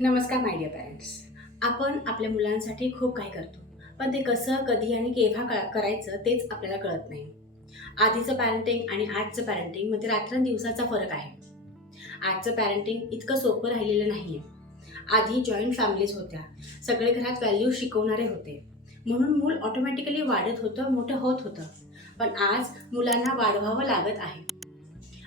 नमस्कार my dear parents. आपण आपल्या मुलांसाठी खूप काही करतो, पण ते कसं, कधी आणि केव्हा करायचं तेच आपल्याला कळत नाही. आधीचं पॅरेंटिंग आणि आजचं पॅरेंटिंगमध्ये रात्रंदिवसाचा फरक आहे. आजचं पॅरेंटिंग इतकं सोपं राहिलेलं नाही आहे. आधी जॉईंट फॅमिलीज होत्या, सगळे घरात व्हॅल्यू शिकवणारे होते, म्हणून मूल ऑटोमॅटिकली वाढत होतं, मोठं होत होतं. पण आज मुलांना वाढवावं लागत आहे.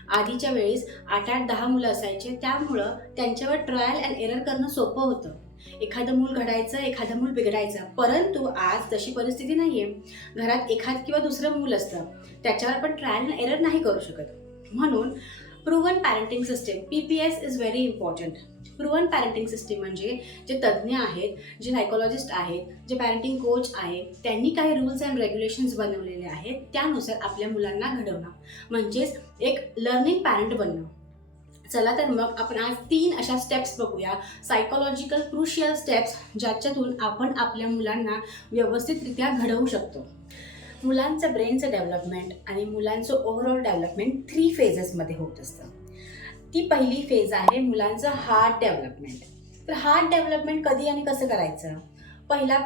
आधीच्या वेळेस 8-8, 10 मुलं असायचे, त्यामुळं त्यांच्यावर ट्रायल अँड एरर करणं सोपं होतं. एखादं मूल घडायचं, एखादं मूल बिघडायचं. परंतु आज तशी परिस्थिती नाही आहे. घरात एखाद किंवा दुसरं मूल असतं, त्याच्यावर आपण ट्रायल अँड एरर नाही करू शकत. म्हणून proven parenting system PPS is very important. Proven parenting system म्हणजे जे तज्ज्ञ आहेत, जे सायकोलॉजिस्ट आहेत, जे पॅरेंटिंग कोच आहेत, त्यांनी काही रूल्स अँड रेग्युलेशन्स बनवलेले आहेत, त्यानुसार आपल्या मुलांना घडवणं म्हणजेच एक लर्निंग पॅरेंट बनणं. चला तर मग आपण आज 3 अशा स्टेप्स बघूया, सायकोलॉजिकल क्रुशियल स्टेप्स, ज्याच्यातून आपण आपल्या मुलांना व्यवस्थितरित्या घडवू शकतो. मुलांचं ब्रेनचं डेव्हलपमेंट आणि मुलांचं ओव्हरऑल डेव्हलपमेंट 3 फेजेसमध्ये होत असतं. ती पहिली फेज आहे मुलांचं हार्ट डेव्हलपमेंट. तर हार्ट डेव्हलपमेंट कधी आणि कसं करायचं? पहिला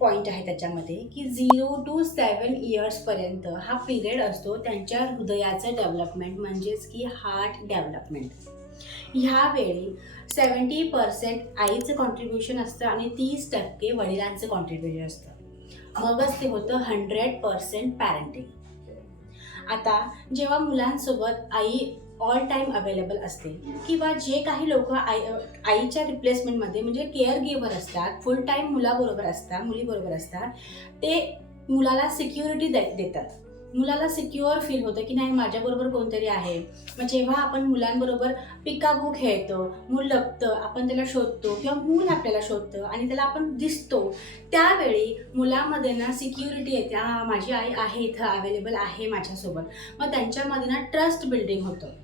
पॉईंट आहे त्याच्यामध्ये की 0 to 7 इयर्सपर्यंत हा पिरियड असतो त्यांच्या हृदयाचं डेव्हलपमेंट, म्हणजेच की हार्ट डेव्हलपमेंट. ह्यावेळी 70% आईचं कॉन्ट्रीब्युशन असतं आणि 30% वडिलांचं कॉन्ट्रीब्युशन असतं. मगच ते होतं 100% पॅरेंटिंग. आता जेव्हा मुलांसोबत आई ऑल टाईम अवेलेबल असते किंवा जे काही लोक आईच्या रिप्लेसमेंटमध्ये म्हणजे केअर गिव्हर असतात, फुल टाईम मुलाबरोबर असतात, मुलीबरोबर असतात, ते मुलाला सिक्युरिटी देतात. मुलाला सिक्युअर फील होतं की नाही, माझ्याबरोबर कोणतरी आहे. मग जेव्हा आपण मुलांबरोबर पिकाबू खेळतो, मूल लपतं, आपण त्याला शोधतो किंवा मूल आपल्याला शोधतं आणि त्याला आपण दिसतो, त्यावेळी मुलामध्ये ना सिक्युरिटी येते, हां माझी आई आहे, इथं अवेलेबल आहे माझ्यासोबत. मग त्यांच्यामध्ये ना ट्रस्ट बिल्डिंग होतं.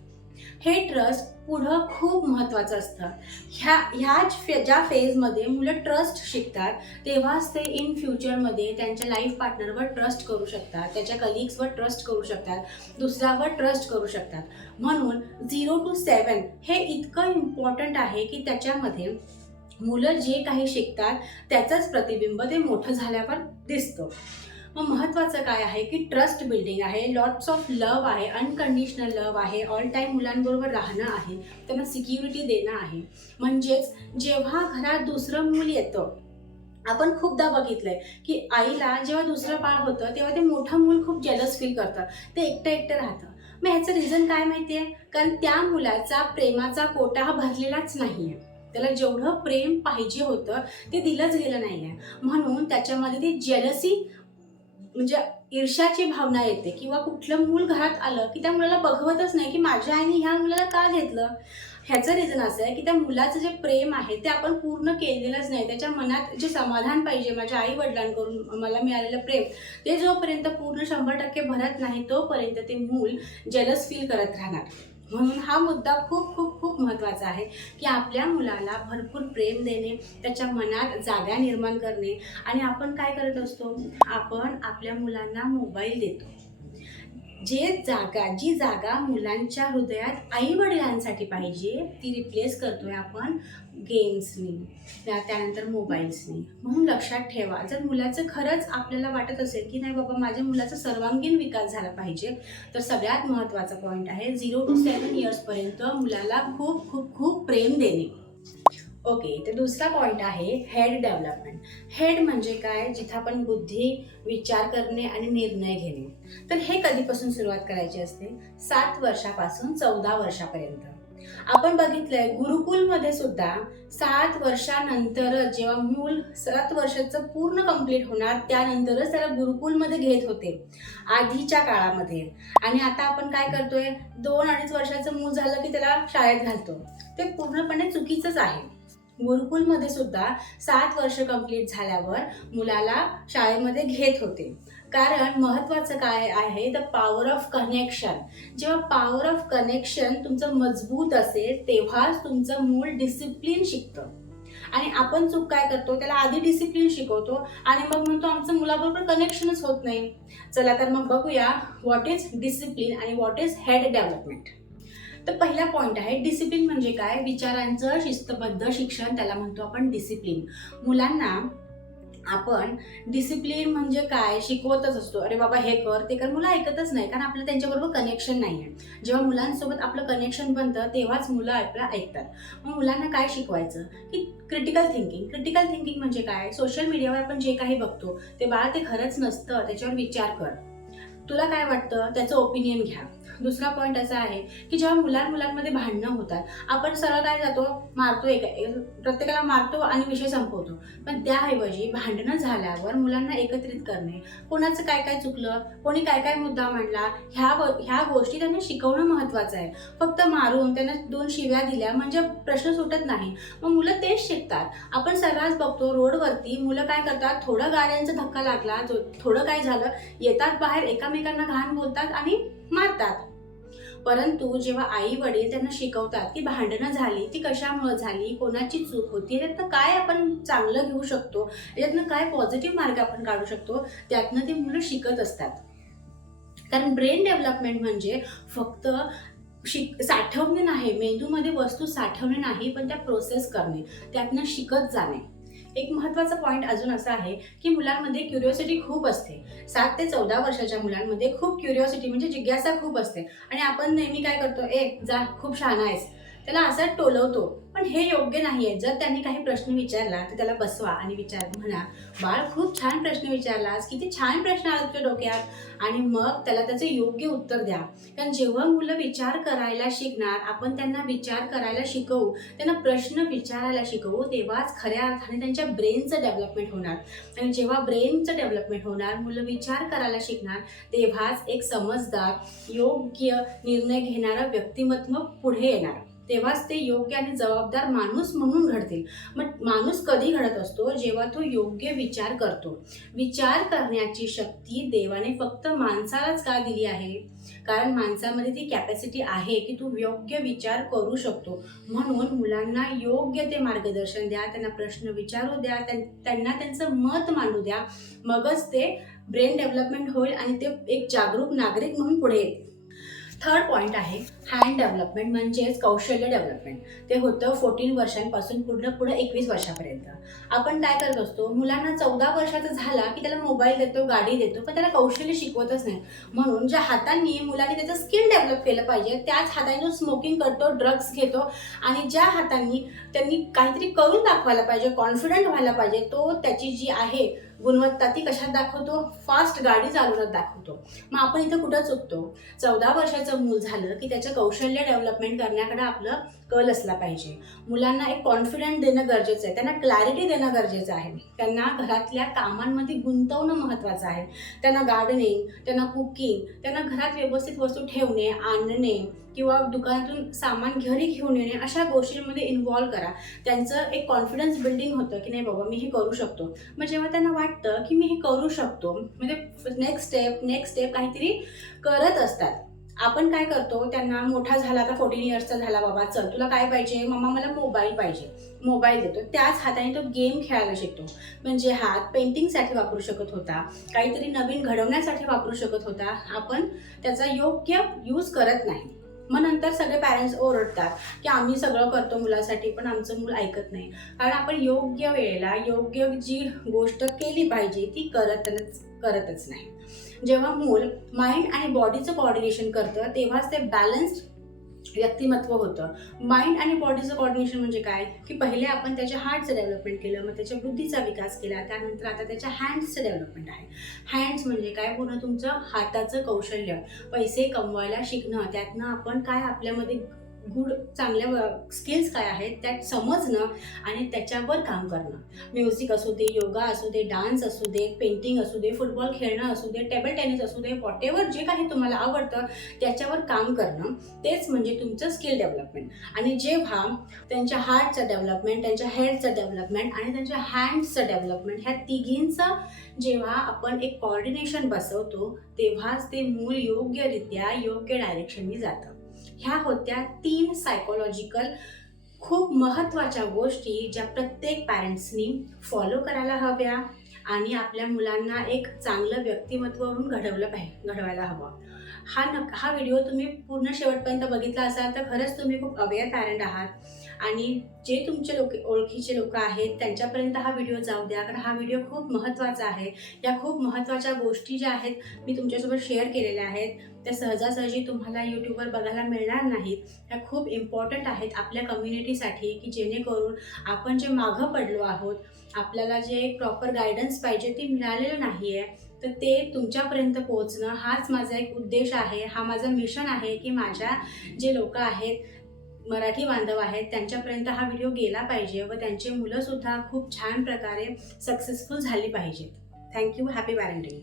हे ट्रस्ट पुढं खूप महत्त्वाचं असतं. ज्या फेजमध्ये मुलं ट्रस्ट शिकतात, तेव्हाच ते इन फ्युचरमध्ये त्यांच्या लाईफ पार्टनरवर ट्रस्ट करू शकतात, त्याच्या कलिग्सवर ट्रस्ट करू शकतात, दुसऱ्यावर ट्रस्ट करू शकतात. म्हणून 0 to 7 हे इतकं इम्पॉर्टंट आहे की त्याच्यामध्ये मुलं जे काही शिकतात त्याचंच प्रतिबिंब ते मोठं झाल्यावर दिसतं. मग महत्त्वाचं काय आहे की ट्रस्ट बिल्डिंग आहे, लॉट्स ऑफ लव्ह आहे, अनकंडिशनल लव्ह आहे, ऑल टाईम मुलांबरोबर राहणं आहे, त्यांना सिक्युरिटी देणं आहे. म्हणजेच जेव्हा घरात दुसरं मूल येतं, आपण खूपदा बघितलंय की आईला जेव्हा दुसरं बाळ होतं तेव्हा ते मोठं मूल खूप जेलस फील करतं, ते एकटं एकटं राहतं. मग ह्याचं रिझन काय माहिती आहे? कारण त्या मुलाचा प्रेमाचा कोटा हा भरलेलाच नाही आहे. त्याला जेवढं प्रेम पाहिजे होतं ते दिलंच गेलं नाही आहे. म्हणून त्याच्यामध्ये ती जेलसी म्हणजे ईर्ष्याची भावना येते किंवा कुठलं मूल घरात आलं की त्या मुलाला बघवतच नाही की माझ्या आईने ह्या मुलाला का घेतलं. ह्याचं रिझन असं आहे की त्या मुलाचं जे प्रेम आहे ते आपण पूर्ण केलेलंच नाही. त्याच्या मनात जे समाधान पाहिजे, माझ्या आई वडिलांकडून मला मिळालेलं प्रेम, ते जोपर्यंत पूर्ण 100% भरत नाही तोपर्यंत ते मूल जेलस फील करत राहणार. म्हणून हा मुद्दा खूप खूप खूप महत्त्वाचा आहे की आपल्या मुलाला भरपूर प्रेम देणे, त्याच्या मनात जागा निर्माण करणे. आणि आपण काय करत असतो, आपण आपल्या मुलांना मोबाईल देतो. जी जागा मुलांच्या हृदयात आई वडिलांसाठी पाहिजे ती रिप्लेस करतोय आपण गेम्सनी, त्यानंतर मोबाईल्सनी. म्हणून लक्षात ठेवा, जर मुलाचं खरंच आपल्याला वाटत असेल की नाही बाबा माझ्या मुलाचा सर्वांगीण विकास झाला पाहिजे, तर सगळ्यात महत्त्वाचा पॉईंट आहे 0 to 7 इयर्सपर्यंत मुलाला खूप खूप खूप प्रेम देणे. ओके, तर दुसरा पॉईंट आहे हेड डेव्हलपमेंट. हेड म्हणजे काय? जिथं आपण बुद्धी, विचार करणे आणि निर्णय घेणे. तर हे कधीपासून सुरुवात करायची असते? 7 वर्षापासून 14 वर्षापर्यंत. आपण बघितलंय गुरुकुलमध्ये सुद्धा 7 वर्षानंतरच, जेव्हा मूल 7 वर्षाचं पूर्ण कंप्लीट होणार त्यानंतरच त्याला गुरुकुलमध्ये घेत होते आधीच्या काळामध्ये. आणि आता आपण काय करतोय, 2-2.5 वर्षाचं मूल झालं की त्याला शाळेत घालतो. ते पूर्णपणे चुकीचंच आहे. गुरुकुलमध्ये सुद्धा 7 वर्ष कंप्लीट झाल्यावर मुलाला शाळेमध्ये घेत होते. कारण महत्त्वाचं काय आहे, द पॉवर ऑफ कनेक्शन. जेव्हा पॉवर ऑफ कनेक्शन तुमचं मजबूत असेल तेव्हाच तुमचं मूल डिसिप्लिन शिकतं. आणि आपण चूक काय करतो, त्याला आधी डिसिप्लिन शिकवतो आणि मग म्हणतो आमचं मुलाबरोबर कनेक्शनच होत नाही. चला तर मग बघूया व्हॉट इज डिसिप्लिन आणि व्हॉट इज हेड डेव्हलपमेंट. तर पहिला पॉईंट आहे डिसिप्लिन म्हणजे काय? विचारांचं शिस्तबद्ध शिक्षण, त्याला म्हणतो आपण डिसिप्लिन. मुलांना आपण डिसिप्लिन म्हणजे काय शिकवतच असतो. अरे बाबा हे कर, ते कर. मुलं ऐकतच नाही, कारण आपलं त्यांच्याबरोबर कनेक्शन नाही आहे. जेव्हा मुलांसोबत आपलं कनेक्शन बनतं तेव्हाच मुलं आपल्याला ऐकतात. मग मुलांना काय शिकवायचं की क्रिटिकल थिंकिंग. क्रिटिकल थिंकिंग म्हणजे काय? सोशल मीडियावर आपण जे काही बघतो ते बाळ ते खरंच नसतं, त्याच्यावर विचार कर. तुला काय वाटतं त्याचं ओपिनियन घ्या. दुसरा पॉईंट असा आहे की जेव्हा मुलांमध्ये भांडणं होतात, आपण सरळ काय जातो, मारतो, प्रत्येकाला मारतो आणि विषय संपवतो. पण त्याऐवजी भांडणं झाल्यावर मुलांना एकत्रित करणे, कोणाचं काय काय चुकलं, कोणी काय काय मुद्दा मांडला, ह्या गोष्टी त्यांना शिकवणं महत्त्वाचं आहे. फक्त मारून त्यांना 2 शिव्या दिल्या म्हणजे प्रश्न सुटत नाही. मग मुलं तेच शिकतात. आपण सर्रास बघतो रोडवरती मुलं काय करतात, थोडं गाड्यांचा धक्का लागला, थोडं काय झालं, येतात बाहेर, एकामेकांना घाण बोलतात आणि मारतात. परंतु जेव्हा आई वडील त्यांना शिकवतात की भांडणं झाली ती कशामुळे झाली, कोणाची चूक होती, याच्यातनं काय आपण चांगलं घेऊ शकतो, याच्यातनं काय पॉझिटिव्ह मार्ग आपण काढू शकतो, त्यातनं ती मुलं शिकत असतात. कारण ब्रेन डेव्हलपमेंट म्हणजे फक्त साठवणे नाही, मेंदूमध्ये वस्तू साठवणे नाही, पण त्या प्रोसेस करणे, त्यातनं शिकत जाणे. एक महत्त्वाचा पॉईंट अजून असा आहे की मुलांमध्ये क्युरिओसिटी खूप असते. 7 ते 14 वर्षाच्या मुलांमध्ये खूप क्युरिओसिटी म्हणजे जिज्ञासा खूप असते. आणि आपण नेहमी काय करतो, जा खूप शहाणा आहेस, त्याला असं टोलवतो. पण हे योग्य नाही आहे. जर त्यांनी काही प्रश्न विचारला तर त्याला बसवा आणि म्हणा, बाळ खूप छान प्रश्न विचारलास, किती छान प्रश्न आला तुझ्या डोक्यात, आणि मग त्याला त्याचं योग्य उत्तर द्या. कारण जेव्हा मुलं विचार करायला शिकणार, आपण त्यांना विचार करायला शिकवू, त्यांना प्रश्न विचारायला शिकवू, तेव्हाच खऱ्या अर्थाने त्यांच्या ब्रेनचं डेव्हलपमेंट होणार. आणि जेव्हा ब्रेनचं डेव्हलपमेंट होणार, मुलं विचार करायला शिकणार, तेव्हाच एक समजदार, योग्य निर्णय घेणारं व्यक्तिमत्व पुढे येणार. तेव्हाच ते योग्य आणि जबाबदार माणूस म्हणून घडतील. मग माणूस कधी घडत असतो? जेव्हा तो योग्य विचार करतो. विचार करण्याची शक्ती देवाने फक्त माणसालाच का दिली आहे? कारण माणसामध्ये ती कॅपॅसिटी आहे की तू योग्य विचार करू शकतो. म्हणून मुलांना योग्य ते मार्गदर्शन द्या, त्यांना प्रश्न विचारू द्या, त्यांना त्यांचं मत मांडू द्या. मगच ते ब्रेन डेव्हलपमेंट होईल आणि ते एक जागरूक नागरिक म्हणून पुढे येईल. थर्ड पॉईंट आहे हँड डेव्हलपमेंट म्हणजेच कौशल्य डेव्हलपमेंट. ते होतं 14 वर्षांपासून पुढे 21 वर्षापर्यंत. आपण काय करत असतो, मुलांना 14 वर्षाचा झाला की त्याला मोबाईल देतो, गाडी देतो, पण त्याला कौशल्य शिकवतच नाही. म्हणून ज्या हातांनी मुलांनी त्याचं स्किल डेव्हलप केलं पाहिजे, त्याच हाताने तो स्मोकिंग करतो, ड्रग्स घेतो. आणि ज्या हातांनी त्यांनी काहीतरी करून दाखवायला पाहिजे, कॉन्फिडंट व्हायला पाहिजे, तो त्याची जी आहे गुणवत्ता ती कशात दाखवतो, फास्ट गाडी चालवण्यात दाखवतो. मग आपण इथं कुठं चुकतो? 14 वर्षाचं मूल झालं की त्याचं कौशल्य डेव्हलपमेंट करण्याकडे आपलं कल असला पाहिजे. मुलांना एक कॉन्फिडंट देणं गरजेचं आहे, त्यांना क्लॅरिटी देणं गरजेचं आहे, त्यांना घरातल्या कामांमध्ये गुंतवणं महत्त्वाचं आहे. त्यांना गार्डनिंग, त्यांना कुकिंग, त्यांना घरात व्यवस्थित वस्तू ठेवणे, आणणे किंवा दुकानातून सामान घरी घेऊन येणे, अशा गोष्टींमध्ये इन्व्हॉल्व करा. त्यांचं एक कॉन्फिडन्स बिल्डिंग होतं की नाही बाबा मी हे करू शकतो. मग जेव्हा त्यांना वाटतं की मी हे करू शकतो, म्हणजे नेक्स्ट स्टेप काहीतरी करत असतात. आपण काय करतो, त्यांना मोठा झाला, आता 14 इयर्सचा झाला, बाबा चल तुला काय पाहिजे, मम्मा मला मोबाईल पाहिजे, मोबाईल देतो. त्याच हाताने तो गेम खेळायला शिकतो. म्हणजे हात पेंटिंगसाठी वापरू शकत होता, काहीतरी नवीन घडवण्यासाठी वापरू शकत होता, आपण त्याचा योग्य यूज करत नाही. मग नंतर सगळे पॅरेंट्स ओरडतात की आम्ही सगळं करतो मुलासाठी, पण आमचं मूल ऐकत नाही. कारण आपण योग्य वेळेला योग्य जी गोष्ट केली पाहिजे ती करतच नाही. जेव्हा मूल माइंड आणि बॉडीचं कोऑर्डिनेशन करतं, तेव्हाच ते बॅलन्स्ड व्यक्तिमत्व होतं. माइंड आणि बॉडीचं कोऑर्डिनेशन म्हणजे काय की पहिले आपण त्याच्या हार्टचं डेव्हलपमेंट केलं, मग त्याच्या बुद्धीचा विकास केला, त्यानंतर आता त्याच्या हँड्सचं डेव्हलपमेंट आहे. हँड्स म्हणजे काय? पूर्ण तुमचं हाताचं कौशल्य, पैसे कमवायला शिकणं, त्यातनं आपण काय आपल्यामध्ये चांगल्या स्किल्स काय आहेत त्यात समजणं आणि त्याच्यावर काम करणं. म्युझिक असू दे, योगा असू दे, डान्स असू दे, पेंटिंग असू दे, फुटबॉल खेळणं असू दे, टेबल टेनिस असू दे, व्हॉटेवर जे काही तुम्हाला आवडतं त्याच्यावर काम करणं, तेच म्हणजे तुमचं स्किल डेव्हलपमेंट. आणि जेव्हा त्यांच्या हार्टचं डेव्हलपमेंट, त्यांच्या हेडचं डेव्हलपमेंट आणि त्यांच्या हँड्सचं डेव्हलपमेंट, ह्या तिघींचं जेव्हा आपण एक कोऑर्डिनेशन बसवतो, तेव्हाच ते मूल योग्यरित्या योग्य डायरेक्शननी जातं. ह्या होत्या 3 सायकोलॉजिकल खूप महत्त्वाच्या गोष्टी ज्या प्रत्येक पॅरेंट्सनी फॉलो करायला हव्या आणि आपल्या मुलांना एक चांगलं व्यक्तिमत्व म्हणून घडवायला हवं. हा व्हिडिओ तुम्ही पूर्ण शेवटपर्यंत बघितला असाल तर खरंच तुम्ही खूप अवेअर पॅरेंट आहात. आणि जे तुमचे ओळखीचे लोक आहेत त्यांच्यापर्यंत हा व्हिडिओ जाऊ द्या, कारण हा व्हिडिओ खूप महत्त्वाचा आहे. या खूप महत्त्वाच्या गोष्टी ज्या आहेत मी तुमच्यासोबत शेअर केलेल्या आहेत, त्या सहजासहजी तुम्हाला यूट्यूबवर बघायला मिळणार नाहीत. ह्या खूप इम्पॉर्टंट आहेत आपल्या कम्युनिटीसाठी, की जेणेकरून आपण जे मागं पडलो आहोत, आपल्याला जे एक प्रॉपर गाईडन्स पाहिजे ते मिळालेलं नाही आहे, तर ते तुमच्यापर्यंत पोहोचणं हाच माझा एक उद्देश आहे. हा माझं मिशन आहे की माझ्या जे लोक आहेत, मराठी बांधव आहेत, त्यांच्यापर्यंत हा व्हिडिओ गेला पाहिजे व त्यांची मुलंसुद्धा खूप छान प्रकारे सक्सेसफुल झाली पाहिजेत. थँक्यू. Happy parenting.